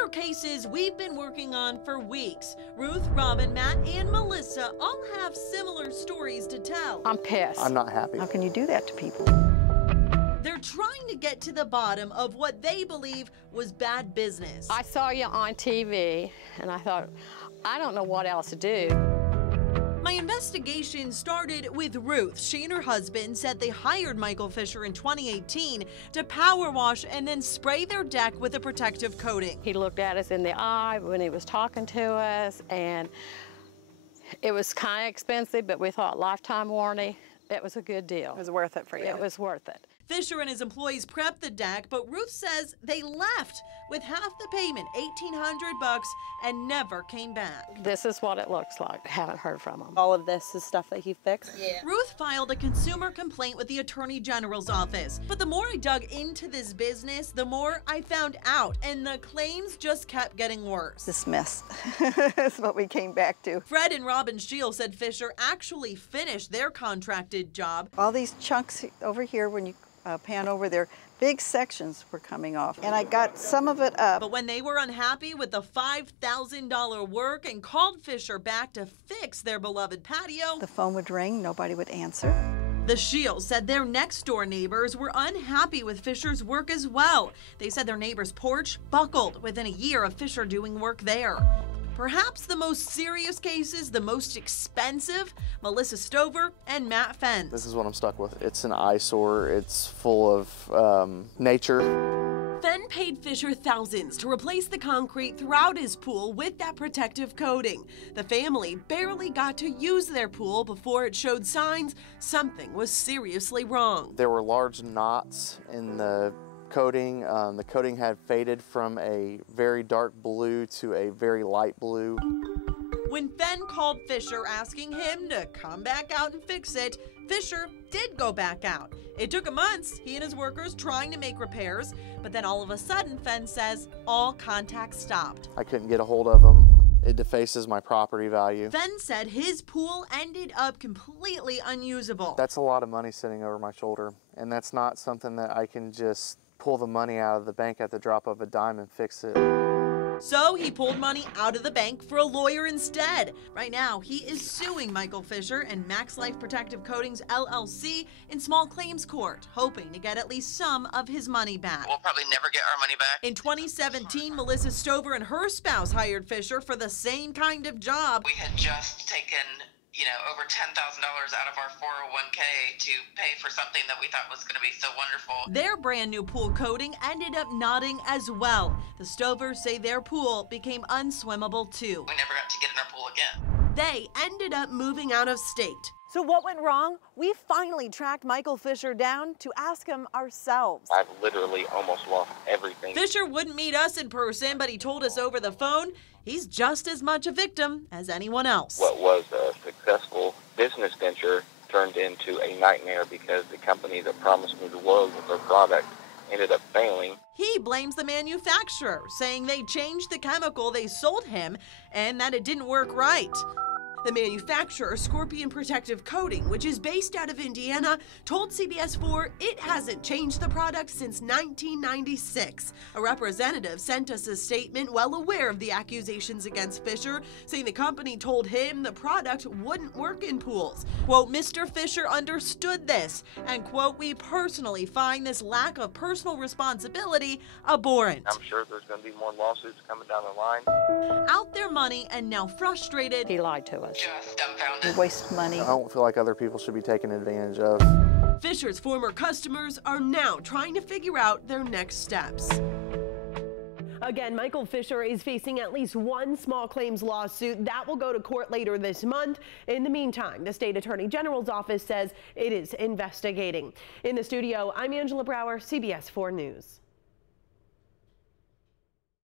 are cases we've been working on for weeks. Ruth, Robin, Matt, and Melissa all have similar stories to tell. I'm pissed. I'm not happy. How can you do that to people? They're trying to get to the bottom of what they believe was bad business. I saw you on TV, and I thought, I don't know what else to do. My investigation started with Ruth. She and her husband said they hired Michael Fisher in 2018 to power wash and then spray their deck with a protective coating. He looked at us in the eye when he was talking to us, and it was kind of expensive, but we thought lifetime warranty, it was a good deal. It was worth it for you. It was worth it. Fisher and his employees prepped the deck, but Ruth says they left with half the payment, $1,800, and never came back. This is what it looks like. Haven't heard from him. All of this is stuff that he fixed? Yeah. Ruth filed a consumer complaint with the Attorney General's office. But the more I dug into this business, the more I found out, and the claims just kept getting worse. Dismiss. That's what we came back to. Fred and Robin Shield said Fisher actually finished their contracted job. All these chunks over here, when you pan over there, big sections were coming off, and I got some of it up. But when they were unhappy with the $5,000 work and called Fisher back to fix their beloved patio, The phone would ring, nobody would answer. the Shields said their next door neighbors were unhappy with Fisher's work as well. They said their neighbor's porch buckled within a year of Fisher doing work there. Perhaps the most serious cases, the most expensive, Melissa Stover and Matt Fenn. This is what I'm stuck with. It's an eyesore. It's full of nature. Fenn paid Fisher thousands to replace the concrete throughout his pool with that protective coating. The family barely got to use their pool before it showed signs something was seriously wrong. There were large knots in the coating. The coating had faded from a very dark blue to a very light blue. When Fenn called Fisher asking him to come back out and fix it, Fisher did go back out. It took him months, he and his workers trying to make repairs, but then all of a sudden, Fenn says all contact stopped. I couldn't get a hold of them. It defaces my property value. Fenn said his pool ended up completely unusable. That's a lot of money sitting over my shoulder, and that's not something that I can just pull the money out of the bank at the drop of a dime and fix it. So he pulled money out of the bank for a lawyer instead. Right now, he is suing Michael Fisher and Max Life Protective Coatings LLC in small claims court, hoping to get at least some of his money back. We'll probably never get our money back. In 2017, Melissa Stover and her spouse hired Fisher for the same kind of job. We had just taken, over $10,000 out of our 401k to pay for something that we thought was going to be so wonderful. Their brand new pool coating ended up nodding as well. The Stovers say their pool became unswimmable too. We never got to get in our pool again. They ended up moving out of state. So what went wrong? We finally tracked Michael Fisher down to ask him ourselves. I've literally almost lost everything. Fisher wouldn't meet us in person, but he told us over the phone he's just as much a victim as anyone else. What was a successful business venture turned into a nightmare because the company that promised me the world with their product ended up failing. He blames the manufacturer, saying they changed the chemical they sold him and that it didn't work right. The manufacturer, Scorpion Protective Coating, which is based out of Indiana, told CBS 4 it hasn't changed the product since 1996. A representative sent us a statement well aware of the accusations against Fisher, saying the company told him the product wouldn't work in pools. Quote, Mr. Fisher understood this, and quote, we personally find this lack of personal responsibility abhorrent. I'm sure there's going to be more lawsuits coming down the line. Out their money and now frustrated. He lied to us. Just dumbfounded. We waste money. I don't feel like other people should be taken advantage of. Fisher's former customers are now trying to figure out their next steps. Again, Michael Fisher is facing at least one small claims lawsuit that will go to court later this month. In the meantime, the state attorney general's office says it is investigating. In the studio, I'm Angela Brower, CBS 4 News.